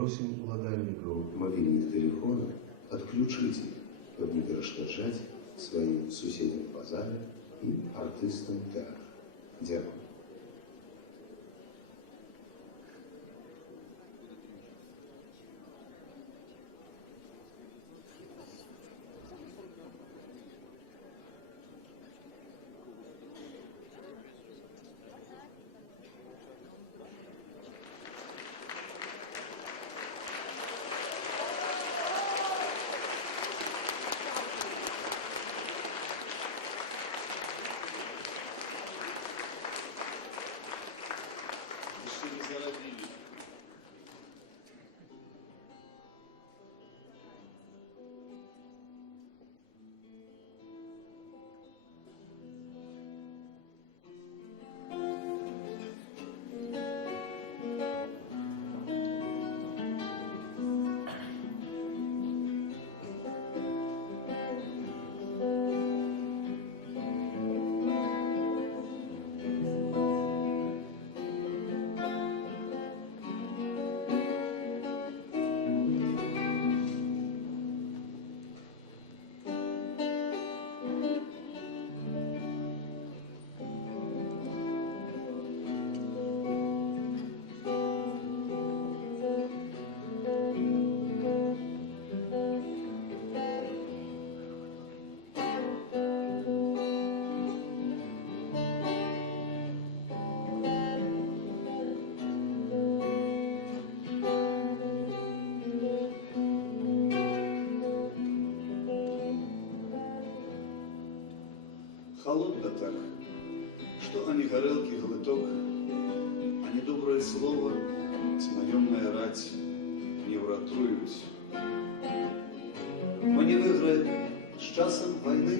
Просим уладальников мобильных телефонов отключить их, каб не перашкаджаць сваім суседзям па зале і артыстам тэатра. Дзякуй. Холодно так, что они горелки глоток, а недоброе слово, тьманемная рать, не вратують. Мы не выиграем с часом войны.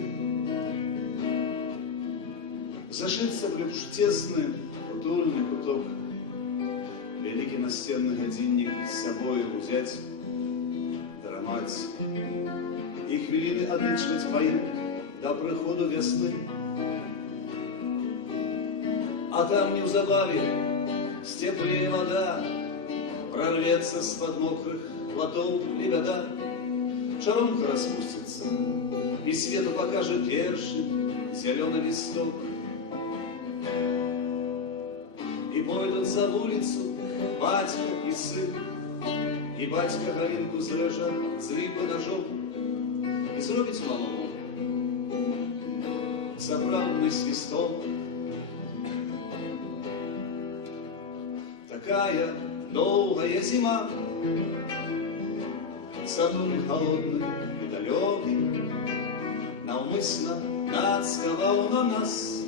Зашиться в лишь тесный, утульный куток, великий настенный годинник с собой взять, драмать и хвилины отличать поим до приходу весны. А там неўзабаве степлее вода прорвется с-под мокрых плотов лебеда. Шаромка распустится, и свету покажет перший зеленый листок. И пойдут за улицу батька и сын, и батька Галинку зрэжа з ліпы ножом и зробіць малому сапраўдны свисток. Такая долгая зима, Сатурн холодный и далекий навмысно нацковал на нас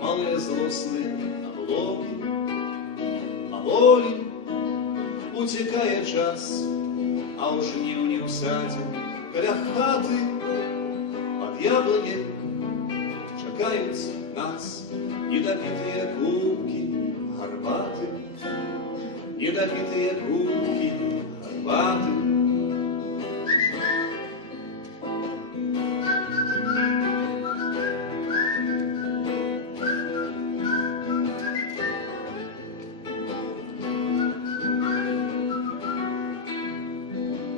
малые злостные облоки. Поволі утекает час, а у жнивни в саде каля хаты под яблони чекают нас недопитые кубки горбаты, недопитые кубки горбаты.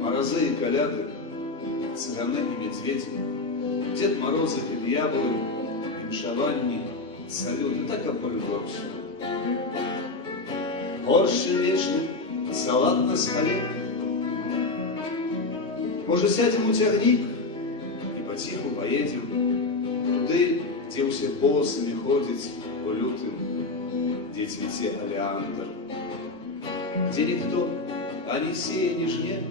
Морозы и коляды, цыганы и медведи, Дед Морозы під яблою, віншаванні, салюти, так обольвавши. Горший вечный, салат на столе. Может, сядем у тягник и потиху поедем туды, где все босыми ходят у лютым, где цвете олеандр, где никто, а ни сея, ни жне.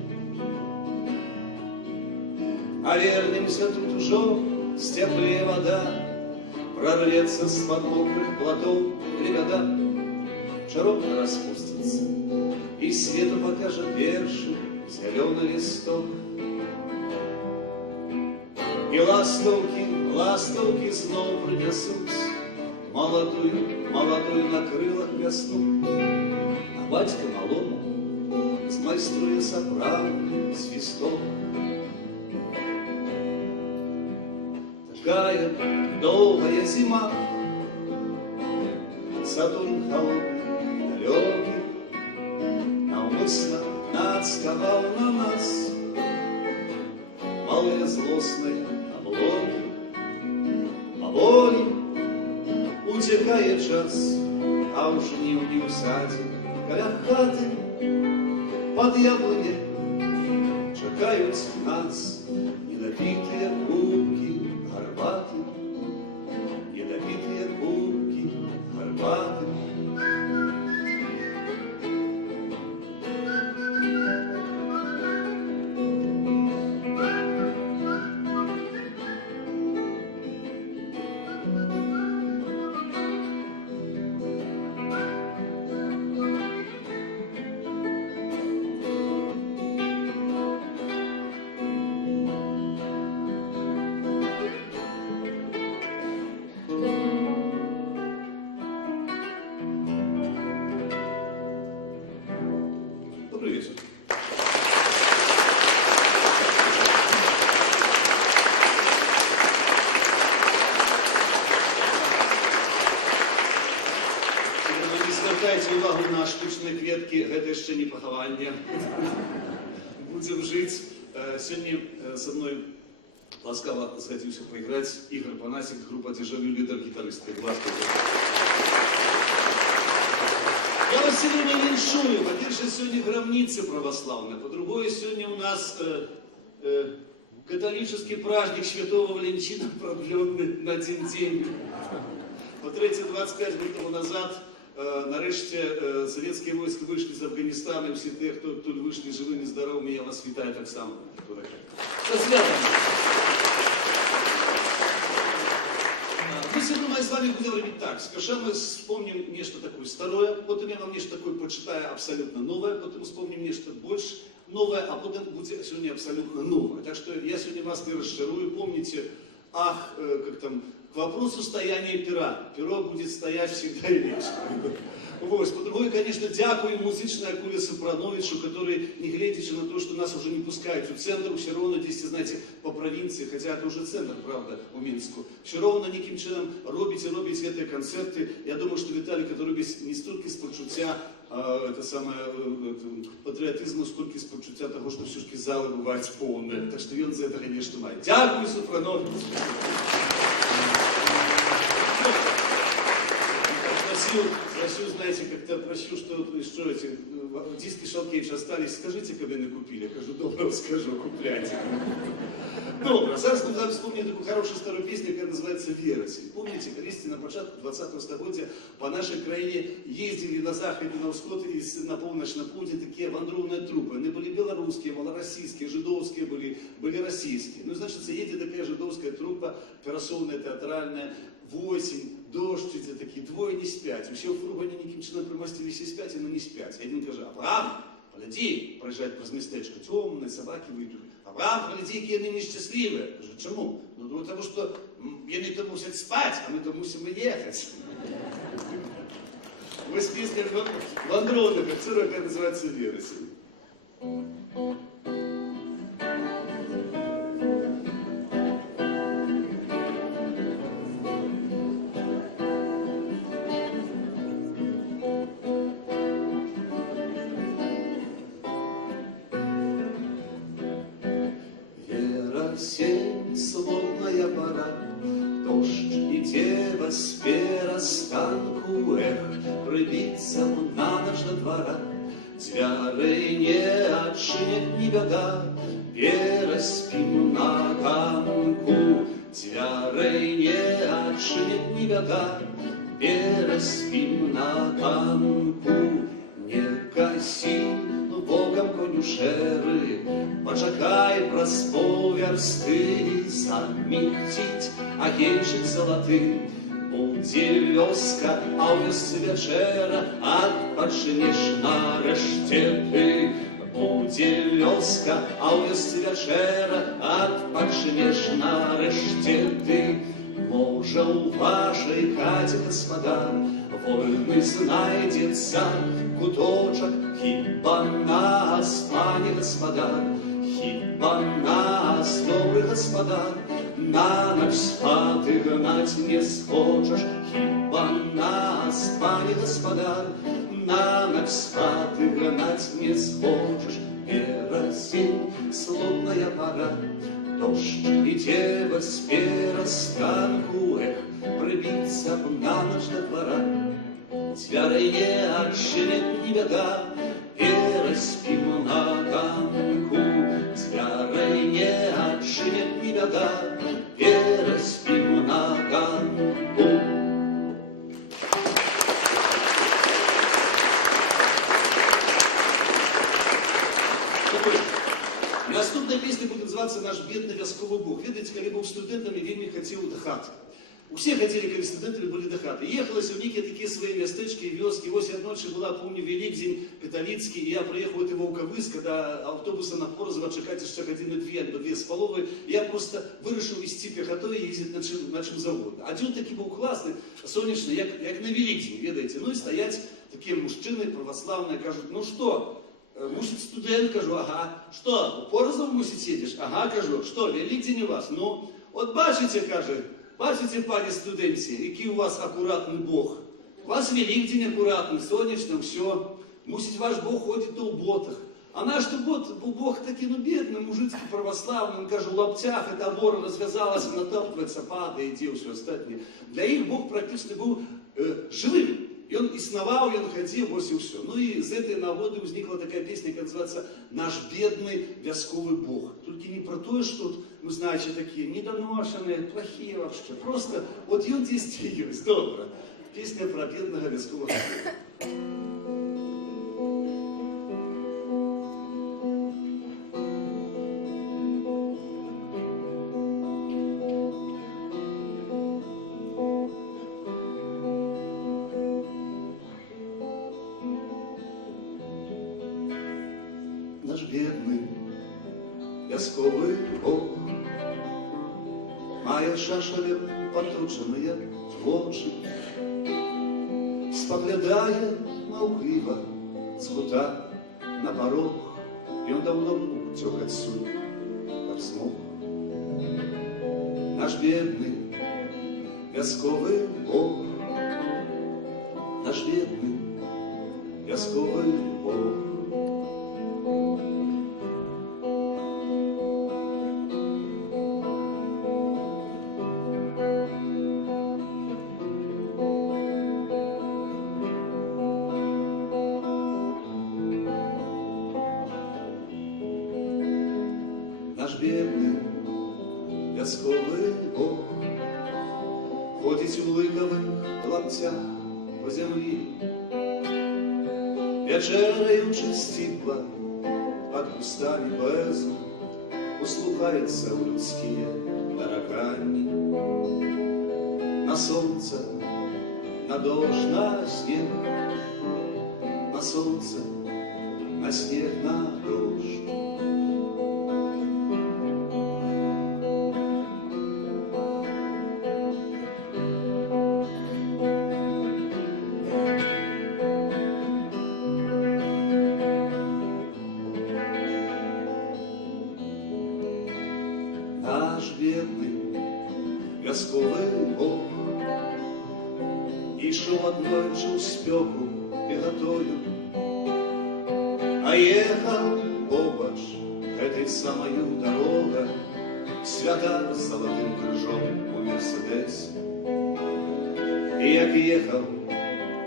А вернемся тут уже, степлее вода прорвется с-под мокрых плотов лебеда. Шаровка распустится, и свету покажет перший зеленый листок. И ластовки, ластовки снова принесут молодую, молодую на крылах весну. А батька малому змайструє сопрано свисток. Такая долгая зима, Сатурн холодный и далекий сковал на нас малые злостные обломки. Поволі утекає час, а у жнів і у саді каля хати під яблоні чекають нас недопитые кубки гарбати, недопитые кубки гарбати. Добрый вечер. Не звертайте увагу на штучные кветки, это еще не похование. Будем жить. Сегодня со мной ласкаво сходился поиграть Игорь Панасик, группа «Дежавю», лидер-гитарист. Я вас сегодня віншую. По-перше, сегодня гробница православная. По-другое, сегодня у нас католический праздник Святого Валентина, продленный на один день. По-третье, 25 лет тому назад, нарешті, советские войска вышли из Афганистана, и все те, кто тут вышли живыми, здоровыми, я вас вітаю так само. Со святом! Мы сегодня с вами будем робить так. Сперва мы вспомним нечто такое старое, потом я вам нечто такое почитаю абсолютно новое, потом вспомним нечто больше новое, а потом будет сегодня абсолютно новое. Так что я сегодня вас не расширую. Помните, как там, к вопросу стояния пера. Перо будет стоять всегда и вечно. Вот. По-другому, конечно, дякую музычной Акуле Сапрановичу, который, не глядячи на то, что нас уже не пускают в центр, все равно здесь, знаете, по провинции, хотя это уже центр, правда, у Минску, все равно неким чином робите эти концерты. Я думаю, что Виталий, который не столько из почуття, это самое, патриотизму, сколько из почуття того, что все-таки залы бывают полные. Так что он за это, конечно, має. Дякую, Сапранович. Просил, знаете, как-то просил, что эти диски Шалкевича остались, скажите, когда не купили. Я кажу, добро скажу, купляйте. Добро. Зараз мы вспомнили такую хорошую старую песню, которая называется «Веритель». Помните, колись на початку 20-го столетия по нашей краине ездили на заход и на восход, и на полночь, на полдень такие вандровные трупы. Они были белорусские, малороссийские, жидовские были российские. Ну, значит, едет такая жидовская трупа, персонная, театральная, в осень, дождь, эти такие, двое не спять. Все в фургоне неким чином примостились и спять, но не спять. Один каже, Авраам, погляди, проезжает по местечко, темные, собаки выйдут. Авраам, погляди, які вони нещасливі. Каже, чому? Ну, тому що вони то мусять спати, а ми то мусимо їхати. Ось пісня Вандровна, яка називається «Веритель». Осень, свободная пора, дождь и дева с перестанку, прибиться на наш до двора. Дверей не отчинит ни беда, переспим на ганку. Дверей не отчинит ни беда, переспим на ганку. Не коси Богом конюшеры, почакай просповерсты, замітіть агенчик золотий. Буде вёска, а у вёсцы вечера, отпочнеш нарешті ти. Буде вёска, а у вёсцы вечера, отпочнеш нарешті ти. Може у вашей хаті, господа, вольный знайдется куточок, хіба нас, пани господа, хіба нас, добрый господа, на ночь спати гнать не схочеш, хіба нас, пани господа, на ночь спати гнать не схочеш. слотная пора, дождь и дева с перастанку, эх, прибиться б на ночь до двора. Дзвярэй не адчыняць не бяда, пераспім на ганку. Дзвярэй не адчыняць не бяда, пераспім на ганку. Наступная песня будет называться «Наш бедный вясковый Бог». Ведаеце, калі быў студэнтам, і вельмі хацеў да хаты. Усе хацелі, калі студэнтамі былі да хаты. Ехалася ў нейкія такія свае мястэчкі і вёскі. Вось аднойчы была, помню, Вялікдзень каталіцкі, і я прыехаў у Ваўкавыск, да аўтобуса на Порозава чакаць яшчэ гадзіны 2 альбо 2,5. Я просто вырашыў ісці пехатой і ездзіць на чым завгодна. А дзень такі быў класны, сонечны, як на Вялікдзень, ведаеце. Ну і стаяць такія мужчыны праваслаўныя, кажуць: ну што, мусить студент, кажу, ага. Что, у Порозова мусить едешь? Ага, кажу. Что, Великдень у вас? Ну, от бачите, каже, бачите, пане студенті, який у вас акуратний Бог. У вас Великдень акуратний, сонячно, все. Мусить ваш Бог ходить у ботах. А наш-то Бог такий, ну, бедный, мужицкий, православный, он, кажу, в лаптях, это обора развязалась, натаптывается, падает, и все остальное. Для их Бог практически был живым. И он існаваў, ён хадзіў, вось і ўсё. Ну і з гэтай нагоды ўзнікла такая песня, якая называется «Наш бедный вясковый Бог». Только не про то, что мы, знаете, такие недоношенные, плохие вообще. Просто вот ён здесь есть, добро. Песня про бедного вяскового Бога. Наш бедный вясковый Бог мае шашалем патручаныя вочы, спаглядае маўкліва з кута на парог. Ён даўно уцёк адсюль, каб змог. Наш бедны вясковы Бог, наш бедны вясковы Бог. Наш бедный вясковый Бог ходить у лыковых лаптях по землі, вечераючи стіпла под кустами безу, услухається у людські таракані. На солнце, на дождь, на снег, на солнце, на снег, на дождь. Наш бедный вясковый Бог ішов аднойчы ў спёку пехатою, а ехаў побач гэтай самаю дарога святар з залатым крыжом у Мерседесе. І як ехаў,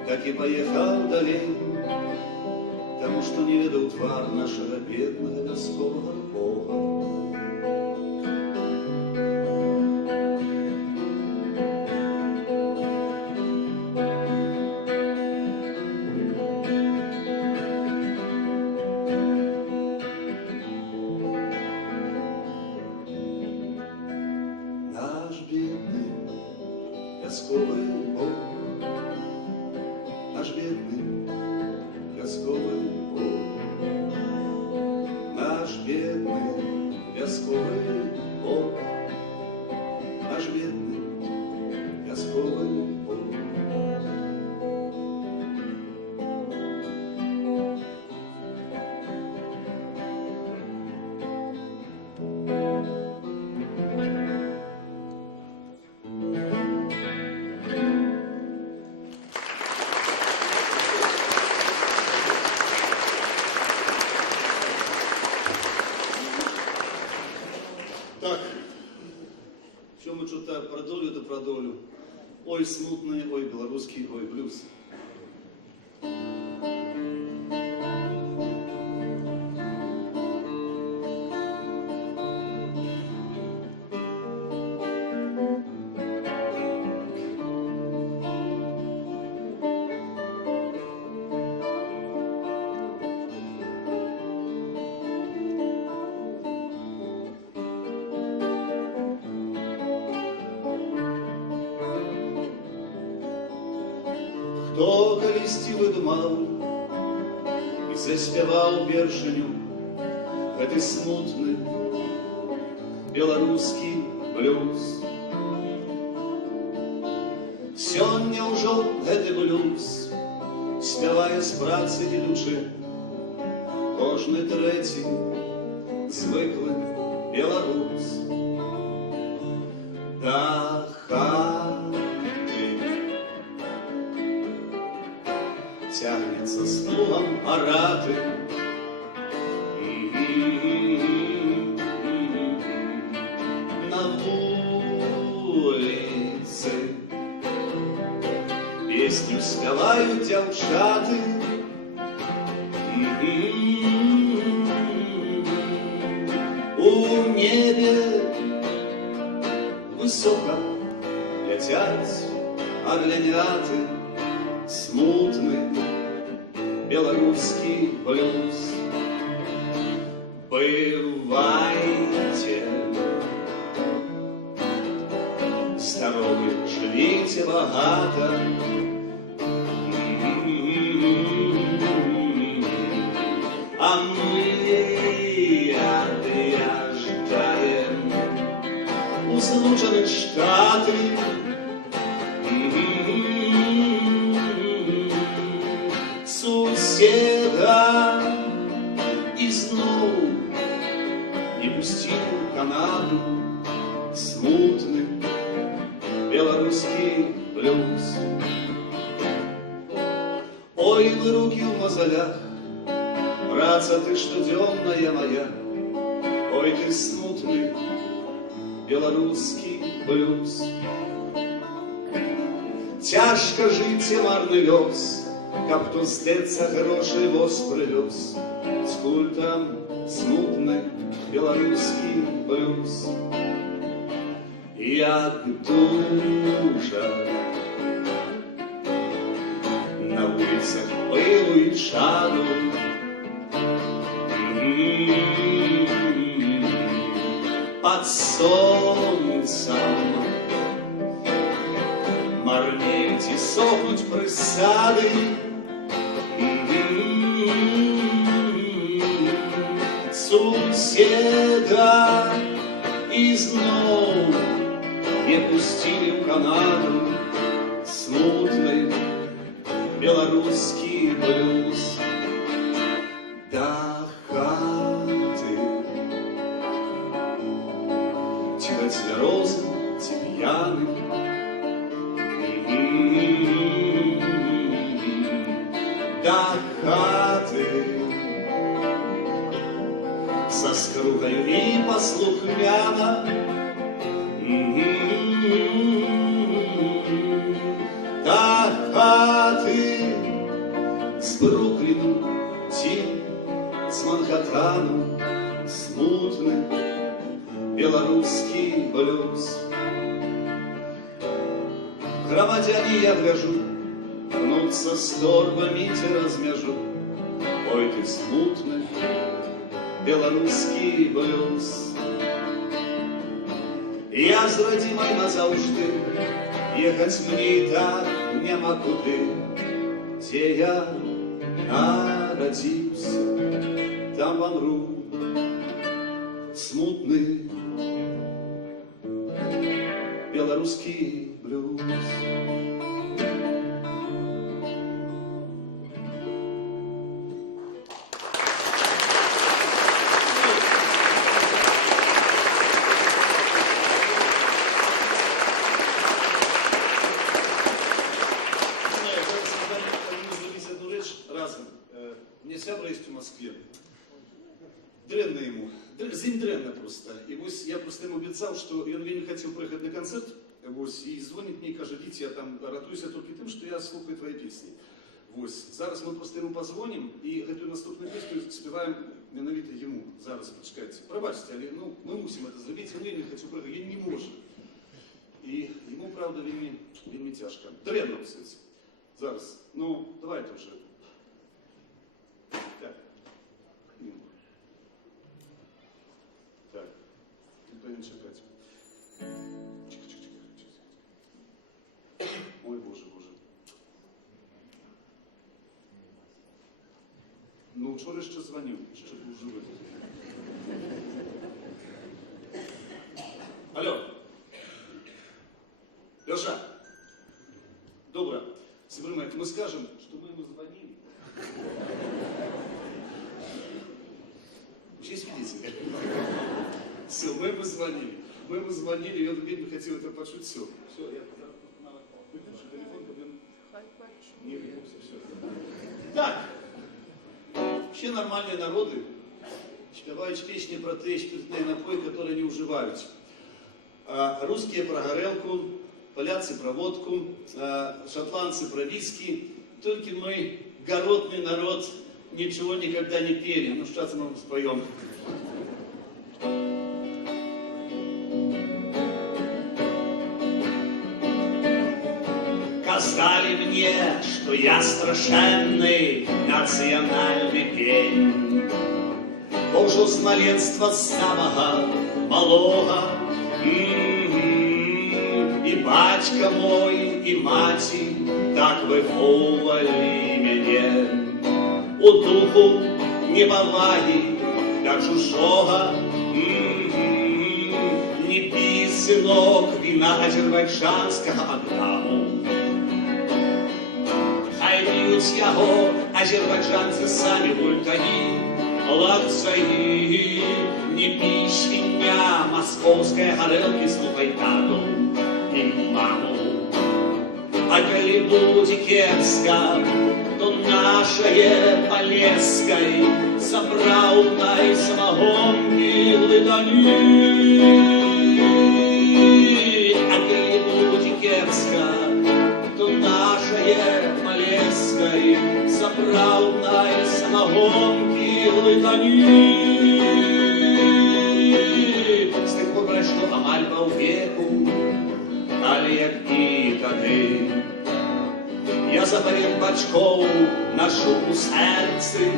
так і паехаў далей, таму што не ведаў твар нашага беднага вясковага Бога. Наш бедный вясковый Бог, наш бедный вясковый Бог, наш бедный вясковый Бог, наш бедный вясковый Бог. ой смутны, ой беларускі, ой блюз. Хто калісьці выдумаў і заспяваў першыню гэты смутны беларускі блюз. Сёння ўжо гэты блюз спявае з працы ідучы кожны трэці звыклы беларус. Да хаты тягнется с плугом араты, на улице песню спявают дзяўчаты. У небе высоко летят огляняты, смутный белорусский блюз. Бывайте здоровы, живите богато, а мы отъезжаем у Соединенных Штаты. Суседа и зноў не пусціў у Канаду смутны беларускі блюз. Ой, вы руки ў мазалях, праца ты штодзённая моя, ой, ты смутны беларускі блюз. Цяжка жыць, марны лёс, каб хто здэцца грошай воз прывёз, скуль там смутны беларускі блюз. Як дужа на вуліцах пылу і чаду, пад сонцам марнеюць і сохнуць прысады. Суседа ізноў не пусцілі ў Канаду смутны беларускі блюз. Да хаты ці цвярозы, ці п'яны, да хаты со скругою и послухмяна, да хаты с Бруклину, ці с Манхэттану смутны беларускі блюз. Громадяне, я гляжу, гнутся с торбами цераз мяжу, ой, ты смутны беларускі блюз. Я з радзімай назаўжды, ехаць мне і так няма куды, дзе я нарадзіўся, там памру. Смутны беларускі блюз. Мне сябра есть в Москве. Дрэнна ему. З ім дрэнна просто. І вось я просто ему абяцаў, што ён вельмі хацеў прыехаць на канцэрт Вось, і дзвонить мне і каже: Вітя, я там ратуюся толькі тым, што я слухаю твои песні. Вось, зараз мы просто ему позвоним и гэтую наступную песню спеваем менавіта ему. Зараз, пачекайте. Пробачьте, але ну, мы мусим это зробить, я не хочу прыгать, я не можу. И ему, правда, вельми тяжко. Древно, кстати. Зараз. Ну, давайте уже. Так. Так. Не повинен чекать. Ой, Боже, Боже. Ну, вчора ще дзвонив, ще був живий. Алло. Леша. Добре. Сибирь, мы скажем, что мы ему звонили. Вообще свидетель. Все, мы ему звонили. Мы ему звонили, и он ведь хотел это почуть. Все. Все, я выключу телефон, будем... Не выключу, все. Так. Вообще нормальные народы спевают песни про те спиртные напои, которые не уживают. А русские про горелку, поляцы про водку, шотландцы про виски. Только мы, городный народ, ничего никогда не пели. Ну, сейчас мы споем. Казали мне, что я страшенный национальный пень. Бо ўжо з маленства самага малога і бацька мой, і маці так выхоўвалі мяне. У духу непавагі да чужога. Не пі, сынок, віна азербайджанскага аддаму. П'ють яго азербайджанцы самі гультані, лакцаї. Не пій, свиня, московская горелки, слухай тату і маму. А калі будзе кепска, то нашае Полесскай сапраўднай самагонкі глытані. А калі будзе кепска, то нашае Полесскай сапраўднай самагонкі глытані. З тых пор прайшло амаль паўвеку, але як і тады я запален бачкоў нашу у сэрцы.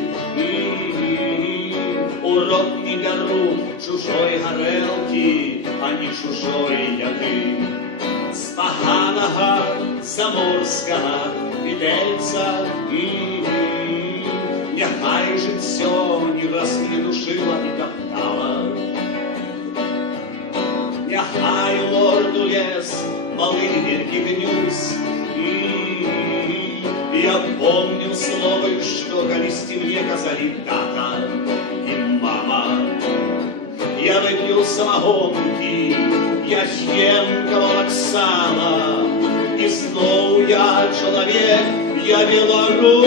У рот не бяру чужой гарэлкі, ані чужой яды. З паганага заморскага відэльца няхай жыццё ні раз не душыла і каптала. Няхай лорду лес малы велькі гнюс. Я помню словы, что колисти мне казали тата и мама. Я выпью самогонки, я съем кавалок сала, и снова я человек, я белорус.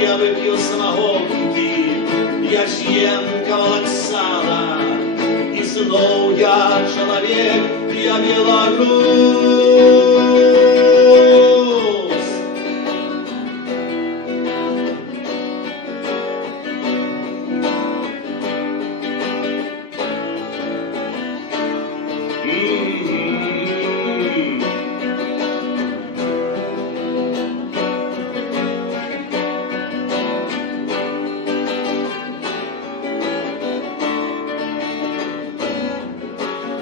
Я выпью самогонки, я съем кавалок сала, и снова я человек, я белорус.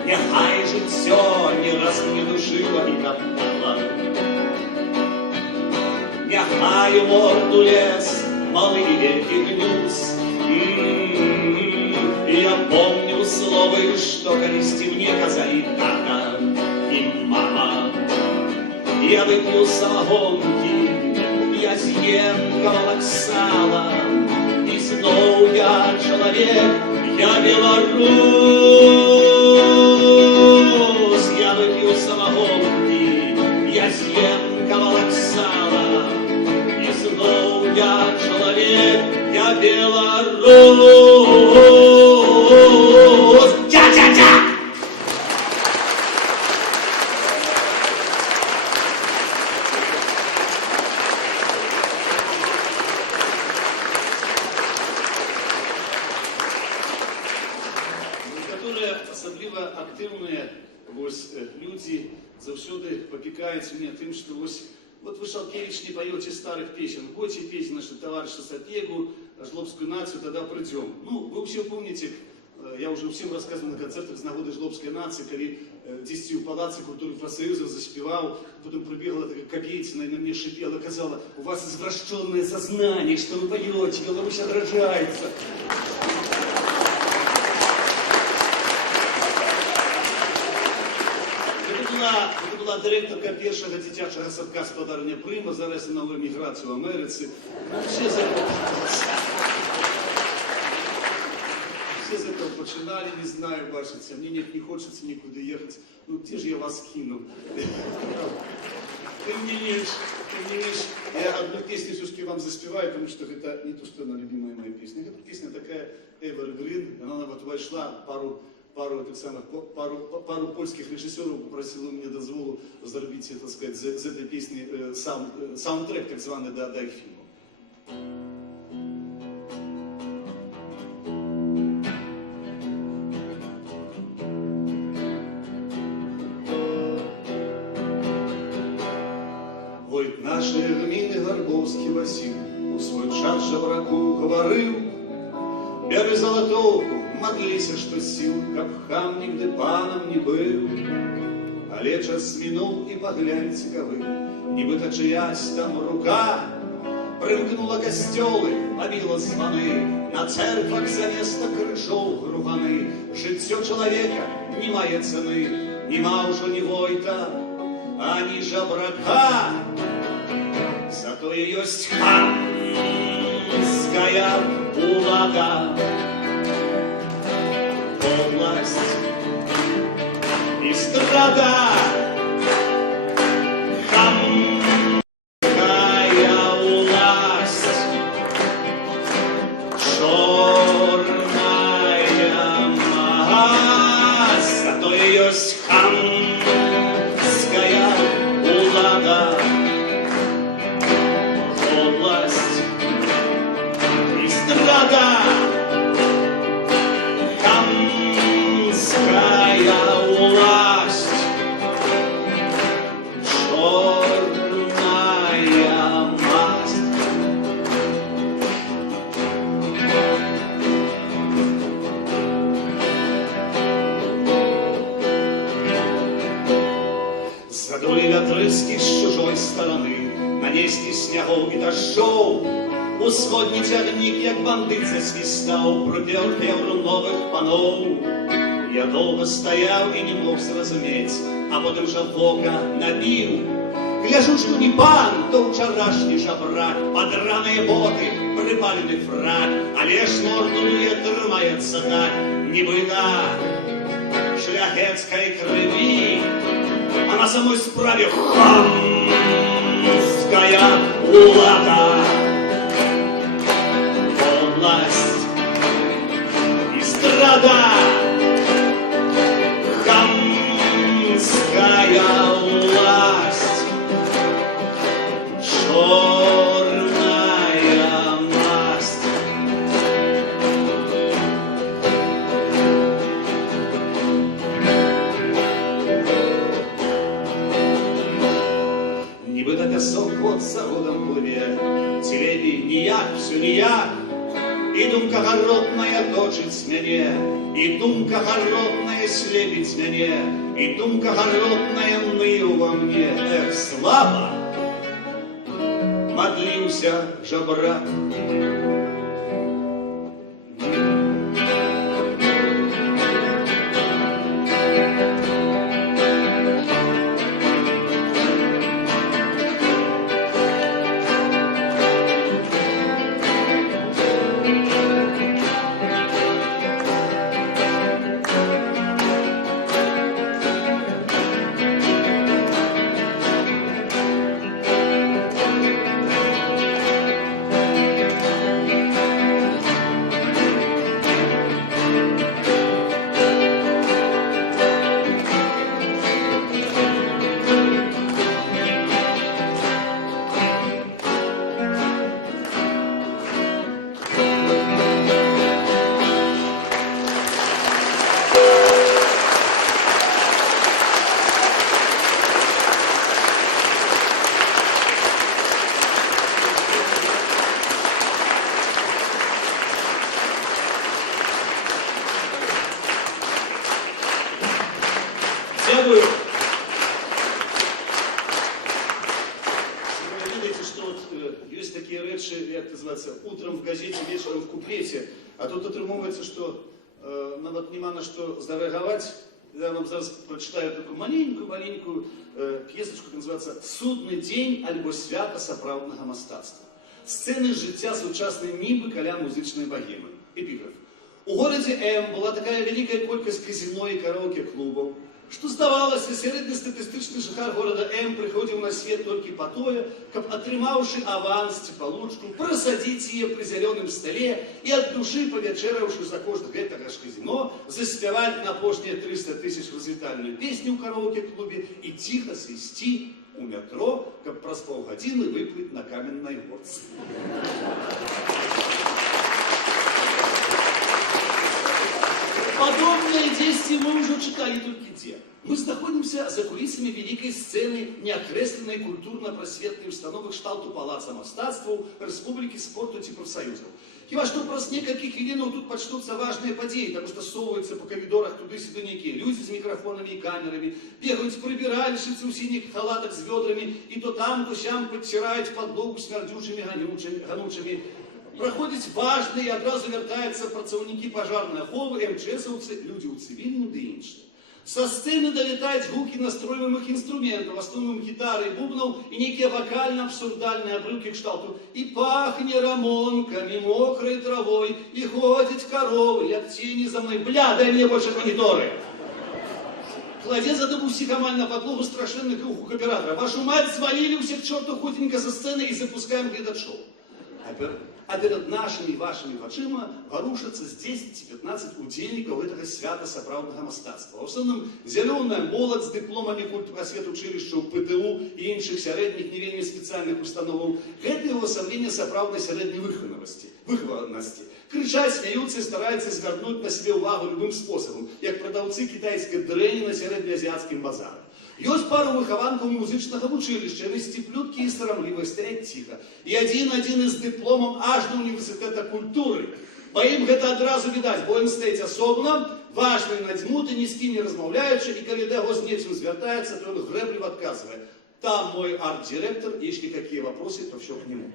Няхай жыццё ні раз не душыла і каптала. Няхай морду лес малы велькі гнюс. Я помню словы, что колисти мне казали тата и мама. Я выпью самогонки, я съем кавалок сала, и снова я человек, я белорус. Я выпью самогонки, я съем кавалок сала, и снова я человек, я белорус. Ча-ча-ча! заўсёды папікаюць мне тым, што вот вы, Шалкевич, не поете старых песен, будете петь нашего товарища Сапегу, жлобскую нацию, тогда придем. Ну, вы все помните, я уже всем рассказывал на концертах з нагоды жлобской нации, коли 10 у палаце культуры профсоюза заспевал, потом прибегла такая копейцина и на мне шипела, казала, у вас извращенное сознание, что вы поете, Беларусь отражается. Це була директорка першого дитячого садка «Сподарня Прима», зараз вона в еміграції в Америці. Все с этого починали, не знаю, бачиться. Мне не хочется никуда ехать. Ну, где же я вас кину? Тем не меньше, я одну песню все-таки вам заспеваю, потому что это не то, что она любимая моя песня. Эта песня такая evergreen, она вот вошла пару польских режиссеров попросила меня дозволу зробити, так сказать, з этой песни саундтрек, так званий, до их фильму. Войт нашої гміни Гарбовський Василь у свой час жабраку говорив: бери золотовку, модлися, что сил, как хам нигде паном не был. Але час минул, и погляньте, кавы, нібито чиясь там рука примкнула костёлы, побила звоны, на церквах заместо крышов грубаны. Життя чоловіка не має ціни, нема уже ні Войта, ані жабрака. Зато и есть хамская улага, область и страда. Хамская власть, черная масть, зато и есть хамская улага, область и страда. Задули вятрыски з чужой сторони, нанесли снягов і дожджов. Усходній тягнік, як бандит, засвистав, пропер певру нових панов. Я довго стояв і не мог зрозуміти, а потім же вока набив. Гляжу, що не пан, то вчорашній жабрак, подраные боти, припалений фрак, але ж мордою тримається так, нібито шляхетської криві. А на самой справе хамская улага, область и страда. Хамская власть, черная масть. Нібито песок год за годом пливе, телебі ніяк, все ніяк. І думка гаротная точить мяне, і думка гаротная слепить мяне, і думка гаротная ныю во мне. Эх, слабо модліўся жабрак. рэчы, як называется, утром в газете, вечером в куплете, а тут атрымоўваецца, што нават няма на што зарэагаваць. Я вам зараз прочитаю такую маленькую п'есочку, как называется «Судный день» альбо «Свято сапраўднага мастацтва». Сцены жыцця сучаснай нібы каля музычнай богемы. Эпіграф. У горадзе М была такая вялікая колькасць казино і караоке-клубаў, што здавалася, сярэднестатыстычны жыхар горада М прыходзіў на свет толькі па тое, каб, атрымаўшы аванс ці палучку, прасадзіць яе пры зялёным стале і ад душы, павячэраўшы за кошт гэтага ж казино, заспяваць на апошнія 300 000 развітальную песню ў караоке-клубе і ціха свісці у метро, каб праз паўгадзіны выплыць на каменнай горцы. Подобные действия мы уже читали только где. Мы находимся за кулисами великой сцены неокресленной культурно-просветной установы кшталту Палаца мастацтваў, Республики спорту ці профсоюзов. Хіба што праз некалькі хвілінаў тут пачнуцца важныя падзеі, потому что соваюцца по коридорах туды-сюды некие люди с микрофонами и камерами, бегают прибиральщицы у синих халатах с ведрами, и то там, то сям подтирают подлогу смердючими ганучами. Проходить важные и одразу вертаются працаўнікі пожарной аховы, МЧСовцы, люди у цивильном да іншых. Со сцены долетают гуки настроиваемых инструментов, в основном гитары и бубнов, и некие вокально-абсурдальные обрывки кшталту. И пахнет рамонками, мокрой травой, и ходят коровы, як тени за мной. Бля, дай мне больше мониторы. Кладе за Дебусси Камаль на подлогу страшенных ухух оператора. Вашу мать свалили всех чертов худенько со сцены и запускаем глядачоу. А перед нашими и вашими вачыма ворушатся з 10-15 удзельнікаў гэтага свята сапраўднага мастацтва. В основном зялёная моладзь з дыпломамі культпросветучылішчаў, ПТУ і іншых сярэдніх не вельмі спецыяльных установаў. Гэта ўвасабленне сапраўднай сярэдняй выхаванасці. Крычаць, смяюцца і стараюцца звярнуць на сябе ўвагу любым спосабам, як прадаўцы кітайскай дрэнні на сярэднеазіяцкім базары. Ёсць пару выхаванкаў музычнага вучылішча, яны сціплюткі і сарамлівыя, стаяць ціха. І адзін з дыпломам аж да універсітэта культуры. Па ім гэта адразу відаць, бо ён стаіць асобна, важны надзьмуты, ні з кім не размаўляючы, і калі да яго з нечым звяртаецца, то ён грэбліва адказвае. Там мой арт-директор, если какие вопросы, то все к нему.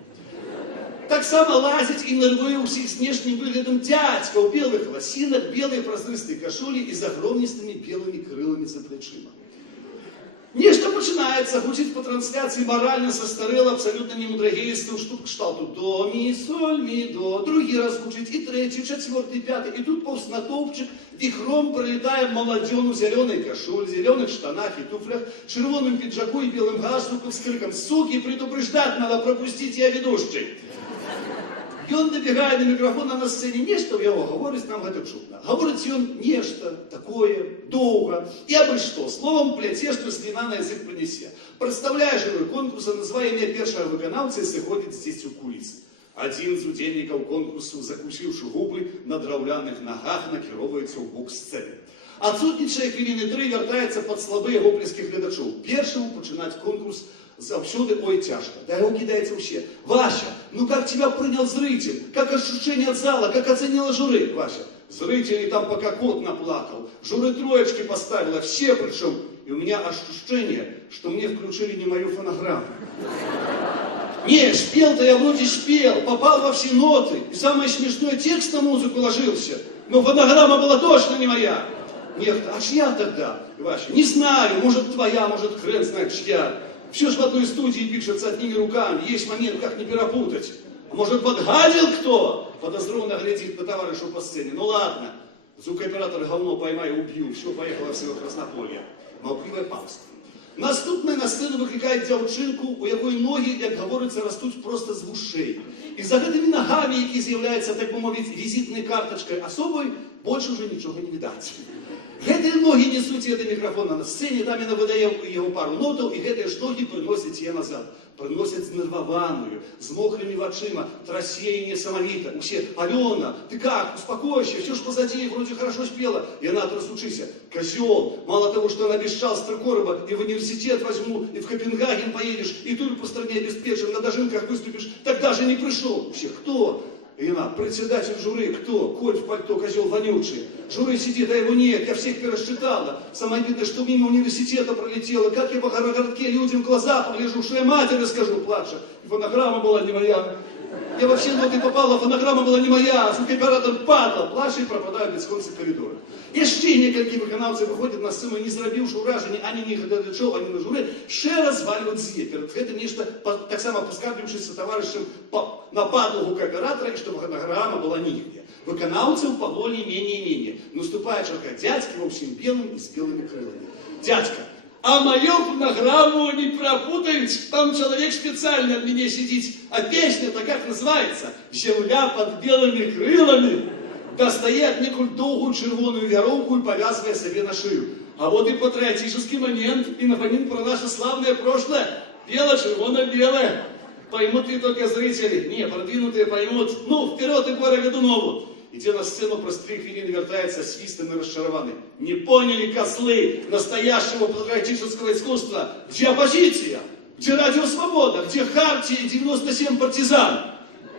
Так само лазить и нервуе усіх з внешнім выглядам дядька ў белых ласінах, белой празрыстай кашулі і з агромністымі белымі крыламі за плечыма. Нечто начинается, гучить по трансляции морально состарело, абсолютно немудрагеистую штуку кшталту. До, ми, соль, ми, до. Другий раз гучить, и третий, четвертый, пятый. И тут повз натовпчик вихром пролетаем молодён у зеленой кашуле, зеленых штанах и туфлях, червоном пиджаку и белым галстуком с криком «Суки, предупреждать надо, пропустить я ведущий!» И он добегает до микрофона на сцене, нечто в его говорить нам это чудно. Говорить он нечто такое, долго, и абы что, словом пляце, что слина на язык принесе. Представляя журы конкурса, называя имя першага выканаўцы, сыходит здесь у куліс. Один з удзельнікаў конкурсу, закусіўшы губы, на драўляных нагах накіроўваецца ў бок сцэны. Адсутнічае хвіліны 3, вяртаецца пад слабыя воплескі гледачоў. Першаму пачынаць конкурс завсёды, ой, тяжко. Да его кидается все. Вася, ну как тебя принял зритель? Как ощущение от зала? Как оценила жюри? Вася, зрители там пока кот наплакал. Жюри троечки поставила, все причем. И у меня ощущение, что мне включили не мою фонограмму. Не, спел-то я вроде спел, попал во все ноты. И самое смешное, текст на музыку ложился. Но фонограмма была точно не моя. Нет, а чья тогда, Вася? Не знаю, может твоя, может хрен знает чья. Все ж в одной студии пишется одними руками, есть момент, как не перепутать. А может, подгадил кто? Подозрительно глядит на товарища по сцене. Ну ладно, звукооператор говно поймаю, убью. Все, поехало в село Краснополье. Молчаливая пауза. Наступная на сцену викликає дзяўчынку, у якої ноги, як говориться, растуть просто з вушей. І за гэтымі ногами, які з'являються, так би мовити, візитною карточкою особой, більше вже нічого не видать. Гэтыя ноги несуць яе да мікрафона на сцэне, там яна выдае яго пару нотаў, і гэтыя ж ногі прыносяць яе назад. Прыносяць знерваваную, з мокрымі вачыма, трасе і несамавіта. Усе, Алена, ты как, успокойся, все ж позади, вроде хорошо спела. И она трасучыся, козел, мало того, что он обещал с Трикороба, и в университет возьму, и в Копенгаген поедешь, и тур по стране обеспечен, на дожинках выступишь, тогда же не пришел. Все, кто? И она, председатель жюри, кто? Коль в пальто, козел вонючий. Жюри сидит, а его нет, я всех пересчитала. Самое обидное, что мимо университета пролетела. Как я по городке людям в глаза погляжу, что я матери скажу, плача. И фонограмма была не моя. Я вообще на это попала, фонограмма была не моя, звукооператор падла, плаче і пропадає без конца коридора. І ще некалькі виконавців виходять на сцену, не зрабіўшы ўражанне ані ні гледачоў, ані на журы, ще развальваюць з'е. Перед гэтым нешта, так само поскарбіўшыся таварышам на падлогу кааператора, і што фонограма была нігде. Выканаўцаў паволі менее. Наступае чарга дядькі ва ўсім белым і з белымі крыламі. Дядька, а мою фонограмму не пропутают, там человек специально от меня сидит. А песня-то как называется? «Земля под белыми крылами». Достает некую долгую червоную вяроўку и повязывая себе на шею. А вот и патриотический момент, и напомним про наше славное прошлое. Бело-червоно-белое. Поймут ли только зрители? Не, продвинутые поймут. Ну, вперед и горе Годунову. Идя на сцену, про 3 хвилины вертается свистом и расшарованный. Не поняли козлы настоящего патриотического искусства. Где оппозиция? Где радио «Свобода»? Где Хартия и 97 партизан?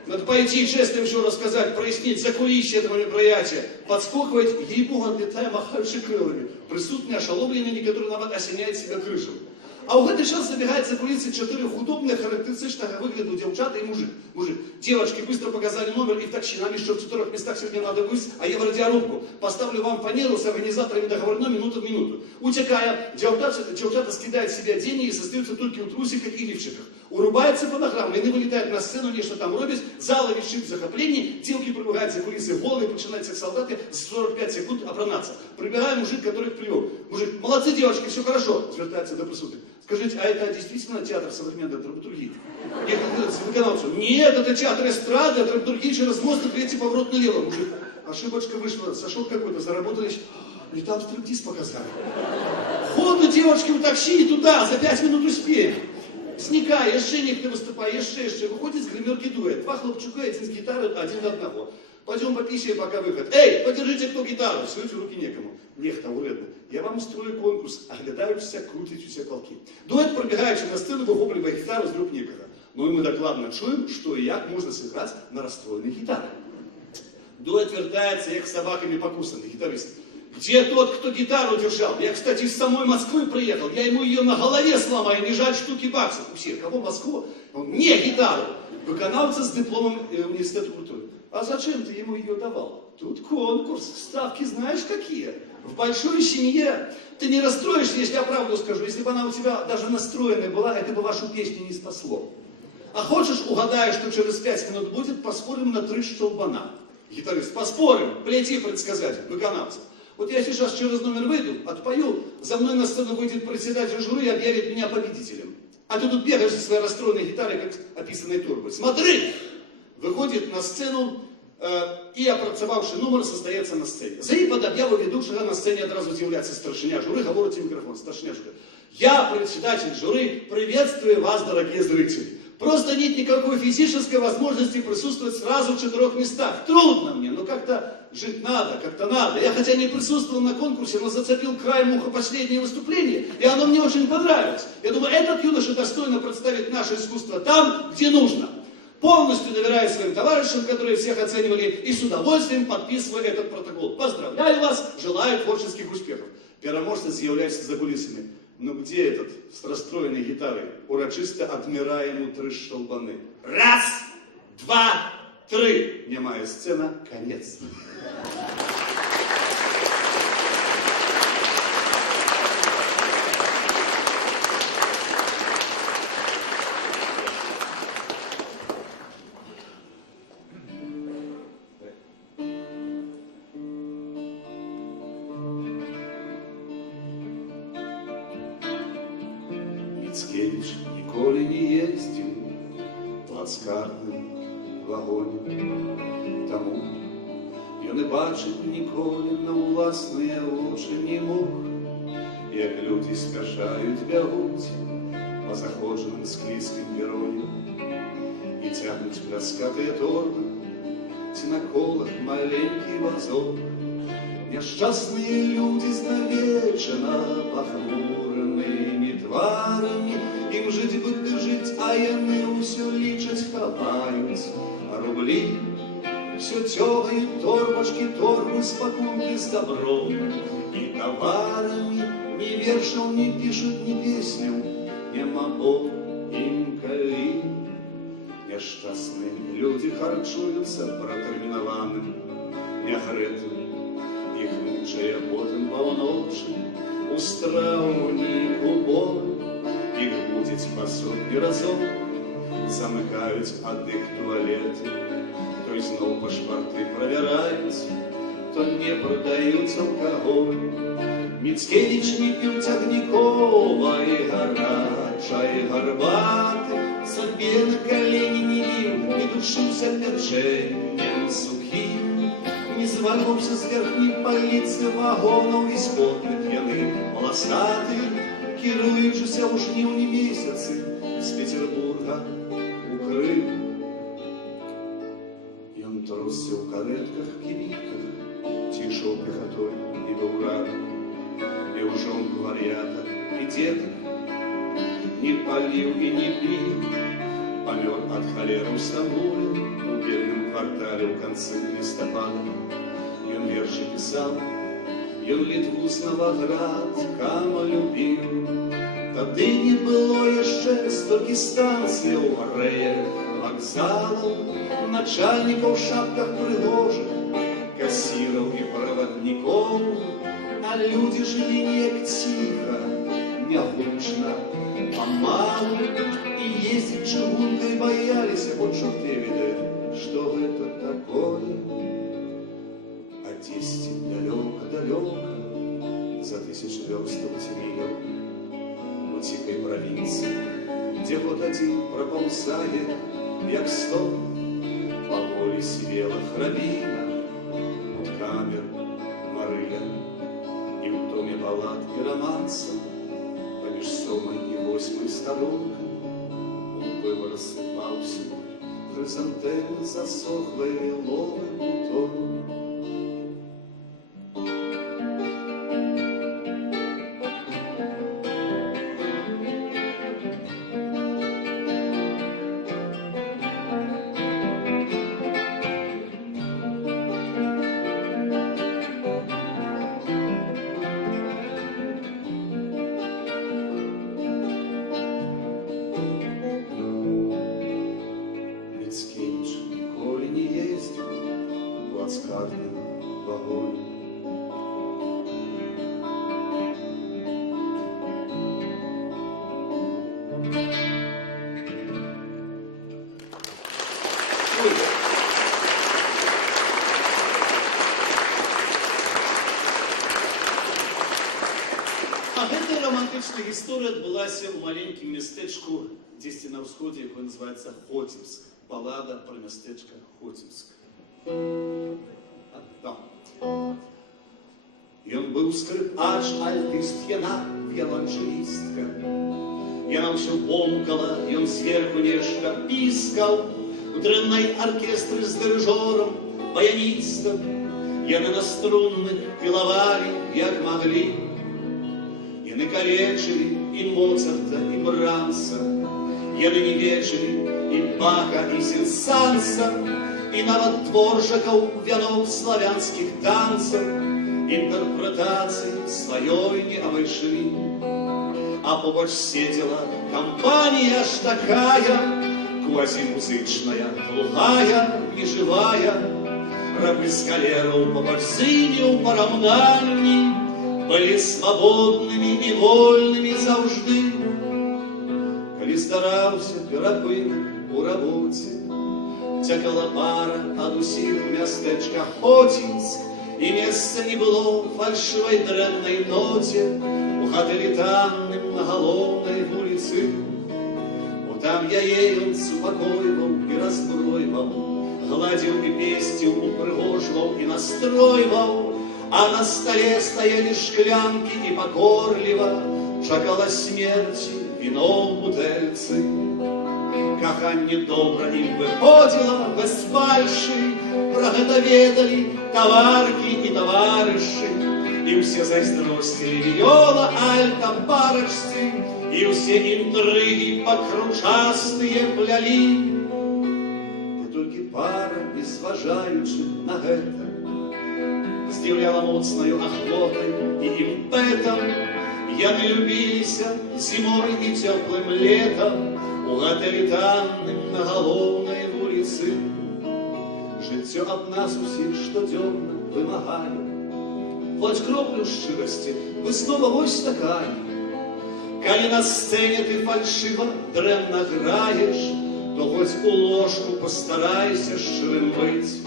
Надо пойти честно им все рассказать, прояснить закулисье этого мероприятия. Подскокивать, ей-богу, отлетая, махаючи крылами. Присутствие ошеломленные, некоторые нават осеняют себя крышем. А у гэтай час забегает за кулисы 4 худобных, характеристичного выгляду девчата и мужик. Девочки быстро показали номер и в такси. Нам еще в 4 местах сегодня надо быть, а я в радиорубку. Поставлю вам фанеру с организаторами договорной минуту в минуту. Утекая, девчата скидают с себя деньги и остаются только в трусиках и лифчиках. Урубается фонограмма, они вылетают на сцену, нечто там робить, зала вещит в захоплении, девки пробегают за кулисы голые, начинают как солдаты за 45 секунд опронаться. Прибегает мужик, который их привел. Мужик, молодцы девочки, все хорошо, звертается до присутствия. Скажите, а это действительно театр современной драматургии? Нет, это театр эстрады, драматургии через мост, и 3-й поворот налево. Мужик, ошибочка вышла, сошел какой-то, заработались, и там стриптиз показали. Ходу девочки в такси и туда, за 5 минут успеем. Сникай, яшчэ нехто выступае, яшчэ. Выходит с гримерки дуэт. 2 хлопчука, один с гитарой, один до одного. Пойдем пописаем, пока выход. Эй, подержите кто гитару, суете руки некому. Нехта, вредно. Я вам устрою конкурс, оглядаются, крутить все колки. Дуэт, пробегаючи на сцену, выхопливая гитару с рук некого. Ну и мы докладно чуем, что и як можно сыграть на расстроенной гитаре. Дуэт вертается, як собаками покусанный, гитарист. Где тот, кто гитару держал? Я, кстати, из самой Москвы приехал. Я ему ее на голове сломаю, не жаль штуки баксов. У всех, кого Москву? Он, не гитару. Выконавца с дипломом университета культуры. А зачем ты ему ее давал? Тут конкурс, ставки знаешь какие. В большой семье ты не расстроишься, если я правду скажу. Если бы она у тебя даже настроенная была, это бы вашу песню не спасло. А хочешь, угадаешь, что через 5 минут будет, поспорим на 3 щелбана. Гитарист, поспорим, плети предсказать, выконавца. Вот я сейчас через номер выйду, отпою, за мной на сцену выйдет председатель жюри и объявит меня победителем. А ты тут бегаешь со своей расстроенной гитарой, как описанной турбой. Смотри! Выходит на сцену и опрацаваўшы номер состоится на сцене. За и под объяву ведущего на сцене одразу з'является старшиня жюри, говорит в микрофон, старшиня жюри. Я, председатель жюри, приветствую вас, дорогие зрители. Просто нет никакой физической возможности присутствовать сразу в 4 местах. Трудно мне, но как-то жить надо, как-то надо. Я хотя не присутствовал на конкурсе, но зацепил краем уха последнее выступление, и оно мне очень понравилось. Я думаю, этот юноша достойно представит наше искусство там, где нужно. Полностью доверяю своим товарищам, которые всех оценивали, и с удовольствием подписываю этот протокол. Поздравляю вас, желаю творческих успехов. Переможцы з'являются за кулисами. Ну где этот с расстроенной гитарой? Урочисто адмирая ему 3 щелбаны. 1, 2, 3. Немая сцена, конец. Мицкевич ніколі не ездил в плацкартным вагоне. Тому ён і бачыць ніколі на ўласныя вочы не мог, як людзі спяшаюць, бягуць па заходжаным склізкім пероне і цягнуць пляскатыя торбы ці на колах маленькі вазок. Няшчасныя людзі знавечана пахмурымі тварамі, ім жыць бы ты жыць, а яны ўсё лічаць, хапаюць, а рублі всё цёгаюць торбачкі, торбы з пакункі з добром і таварамі. Ні вершаў не пішуць, ні песняў няма, бо ім калі. Няшчасныя людзі Люди харчуюцца пратэрмінаваным, нягрэтым. Іх мучае потым паўночы, у страўніку боль. Іх будзіць па сотні разоў, замыкаюць ад іх туалеты. То зноў пашпарты правяраюць, то не прадаюць алкаголь. Міцкевіч не піў цягніковай гарачай гарбаты, сабе на калені не біў, не душыўся пячэннем сухім, не зваліўся з верхняй паліцы вагонаў і спотных яны паласаты, кіруючыся ў жніўні месяцы з Петербурга у Крым. Ён трусся ў карэтках кібітках, ці ішоў пехатой і быў рады, і ў жонку вар'ятах і дзетак не паліў і не піў. Памёр ад халеры ў Стамбуле, у бедным квартале ў канцы лістапада. Ён вершы пісаў, ён Літву з Новаградкам любіў. Тады не было яшчэ столькі станцыяў, рэек, вакзалаў, начальнікаў у шапках прыгожых, касіраў і праваднікоў. А людзі жылі неяк ціха, нягучна, памалу, і ездзіць чыгункай бояліся, бо чорт ведае, што гэта такое. А дзесьці далёка-далёка, за 1000 вёрстаў ці міляў, у ціхай правінцыі, дзе год адзін прапаўзае, як стон, паволі сівела храбіна, ад камер Марыля. І ў томе балад і романса, паміж 7 і 8 старонкай, упыва рассыпаўся хрызантэмы засохлай ліловым бутон. А гэтая романтычная гісторыя адбылася ў маленькім мястэчку дзесьці на ўсходзе, якое называецца Хоцімск. Балада пра мястэчка Хоцімск. Ён быў скрыпач, альтыст, яна віяланчэлістка. Яна ўсё бомкала, ён зверху нешта піскаў. У дрэннай аркестры з дырыжорам, баяністам. Яны на струнных пілавалі, як маглі. Яны калечылі і Моцарта, і Брамса. Яны не вечылі і Баха, і Сен-Санса, і нават творжакаў вяноў славянскіх танцаў, інтэрпрэтацыі сваёй не абышлі. А побач седзела кампанія ж такая, квазімузычная, глухая, нежывая. Рабы з калераў побач з імі ў параўнанні былі свабоднымі і вольнымі заўжды. Калі здараўся перапынак у рабоце, цякала пара ад усіх мястэчка Хоцімск, і месца не было фальшывай дрэннай ноце у хатэлі танным на галоўнай вуліцы. Бо там яе ён супакойваў і разбройваў, гладзіў і песціў, упрыгожваў і настройваў, а на стале стаялі шклянкі і пакорліва чакала смерці віно ў бутэльцы. Каханне добра ім выходзіла без фальшы, пра гэта ведалі таваркі і таварышы, і ўсе зайздросцілі віёла альта парачцы, і ўсе інтрыгі пакручастыя плялі. І толькі пара, не зважаючы на гэта, здзіўляла моцнаю ахвотай і імпэтам. Яны любіліся зімой і цёплым летам у гатэлі танным на галоўнай вуліцы. жыццё ад нас усіх штодзённа вымагае. Хоць кроплю шчырасці, выснова вось такая. Калі на сцэне ты фальшыва дрэнна граеш, то хоць у ложку пастарайся шчырым быць.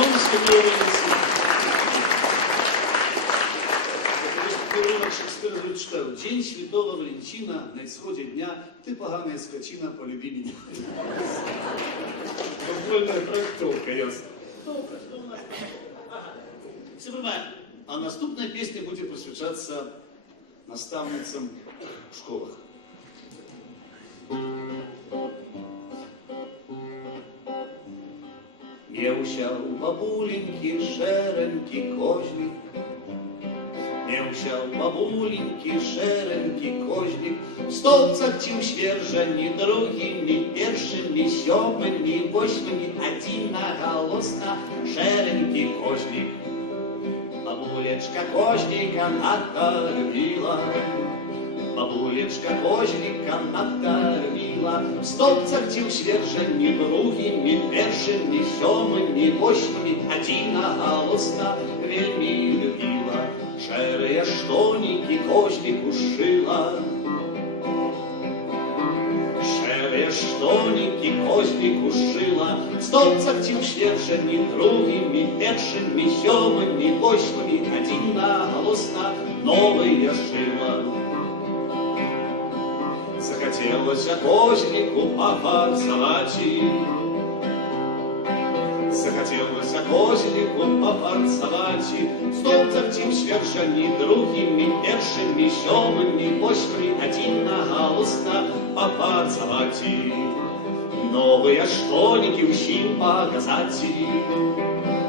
Днем Святого Валентина. Перевод Шекспира читаю. День Святого Валентина, на исходе дня, ты поганая скотина, полюби меня. Футбольная трактовка, ясно. Все понимаем. А наступная песня будет посвящаться наставницам в школах. Меўся у бабуленькі шэранькі козлік, Меўся у бабуленькі шэранькі козлік, в столбцах ці ў свержані другімі, першымі, сёмымі, восьмымі, адзінагалосна шэранькі козлік. Бабулечка козліка надта любіла, Бабулечка козліка надта любіла, в столбцах ці ў свержані другімі, першымі, сёмымі, восьмымі, адзінагалосна вельмі любіла. Шэрыя штонікі козліку сшыла, Шэрыя штонікі козліку сшыла, в столбцах ці ў свержані другімі, першымі, сёмымі, восьмымі, адзінагалосна новыя шыла. Захотелося козлику попарцевать, Захотелося козлику попарцевать, в столбцах ці ў свержані другімі, першымі, сёмымі, восьмымі, адзінагалосна попарцевать. Новыя штонікі ўсім паказаць,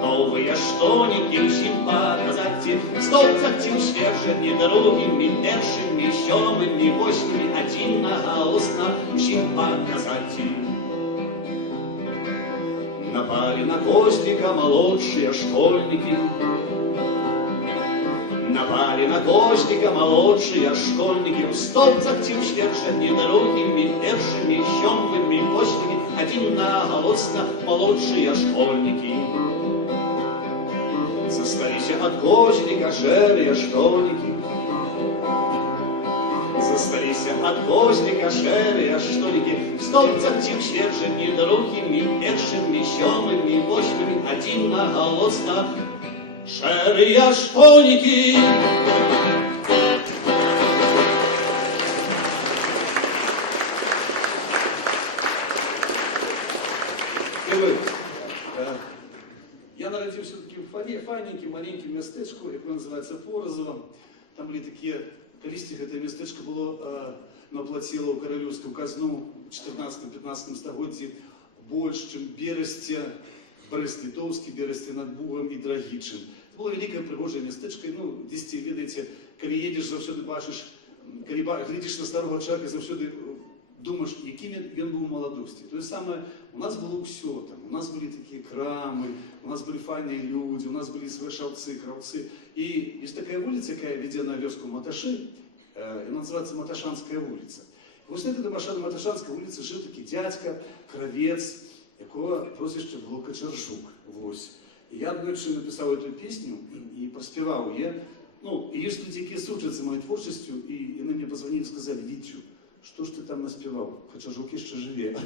Новыя штонікі ўсім паказаць, в столбцах ці ў свержані другімі, першымі, сёмымі, восьмымі, адзінагалосна ўсім паказаць. Напали на козлика молодшие школьники, Напали на козлика молодшие школьники, в столбцах ці ў свержані другімі, першымі, сёмымі, восьмымі, адзінагалосна молодшие школьники. Засталіся ад козліка шэрыя штонікі, Засталіся ад козліка шэрыя штонікі, в столбцах ці ў свержані другімі, першымі, сёмымі, восьмымі, адзінагалосна шэрыя штонікі. Я народился все-таки в файненькім, маленькім мястэчку, якое называется Порозово. Там были такие, калісьці гэтае мястэчка было наплаціла ў каралеўскую казну ў 14-15 стагоддзі больш, чым Берасце, Брэст-Літоўскі, Берасце над Бугам і Драгічын. Это было великое прыгожае мястэчка. Ну, дзесьці, ведаеце, калі едзеш, заўсёды бачыш, калі глядзіш на старого чалавека, заўсёды думаешь, яким ён быў у маладосці. То же самое, у нас было ўсё там. У нас были такие крамы, у нас были файныя люди, у нас были свои шаўцы, краўцы. И есть такая улица, якая вядзе на вёску Маташы, она называется Маташанская улица. И вот на этой Маташанской улице жил такі дядька, кравец, якого прозвішча было Качаржук. Вось. И я аднойчы написал эту песню и проспевал ее. Ну, и есть люди, которые сучатся моей творчестью, и они мне позвонили и сказали: Витю, что ж ты там наспевал? Качаржук еще живе.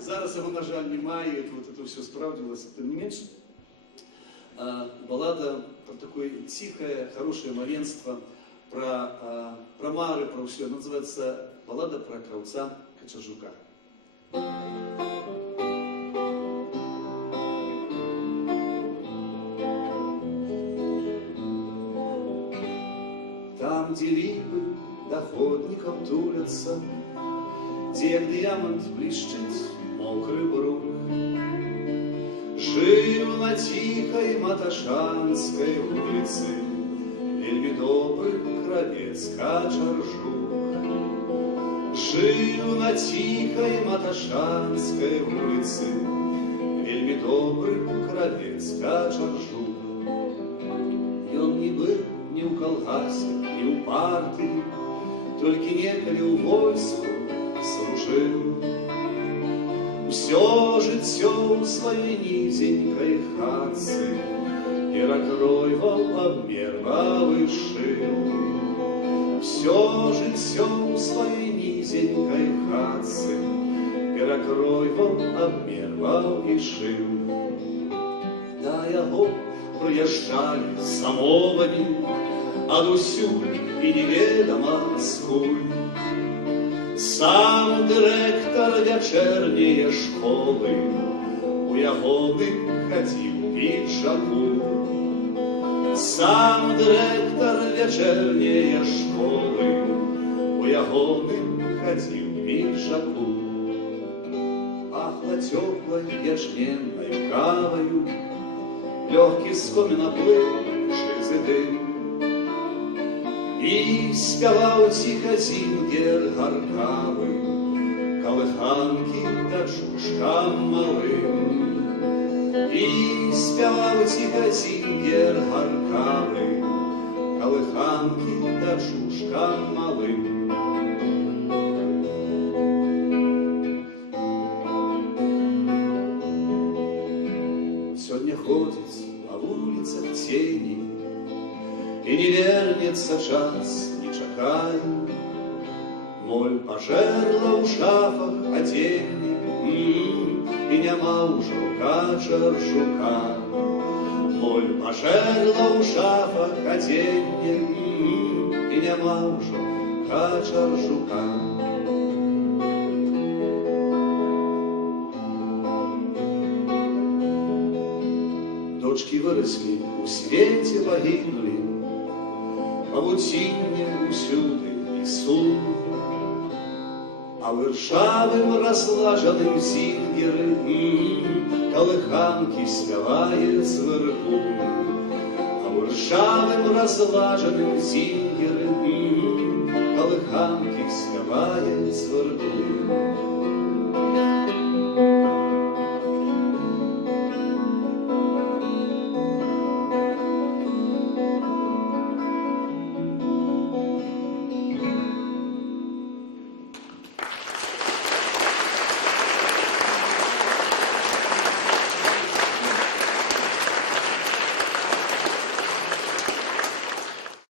Зараз его, на жаль, немає, и вот это все справдилось. Тем не меньше, баллада про такое тихое, хорошее маленство, про мары, про все. Она называется «Баллада про кравца Качаржука». там, где липы доходников тулятся, где як діамант блищить мокрий брук. Жив на тихой Маташанской улице вельми добрый кравец Качаржук. Жив на тихой Маташанской улице вельми добрый кравец Качаржук. И он не был ни у калгасе, ни у партии, только некалі у войску служил. Все життя у своей низенькой хатце перакройвал, обмервал и шил. Все життя у своей низенькой хатце перакройвал, обмервал и шил. Да яго проезжали самовами адусюль и неведомо скуль. Сам директор вечерней школы у ягоным ходил пиджаку. Сам директор вечерней школы у ягоным ходил пиджаку. Пахло теплой ячменной кавою, легкий скоміноплив шизы дым. І спявав тихо зінгер гаркавы, колыханки дочушкам малым. І спявав тихо зінгер гаркавы, колыханки дочушкам малым. Сегодня ходит по улицах тени, и не вернется час, не чакай. Моль пожерла у шафах оденье, и няма уже у Качаржука. Моль пожерла у шафах оденье, и няма уже у Качаржука. Дочки выросли, у свете погибли, павутинне усюды і сум, а виршавим розлаженим зінгери колиханки співає зверху, а виршавим розлаженим зінгери колиханки співає зверху.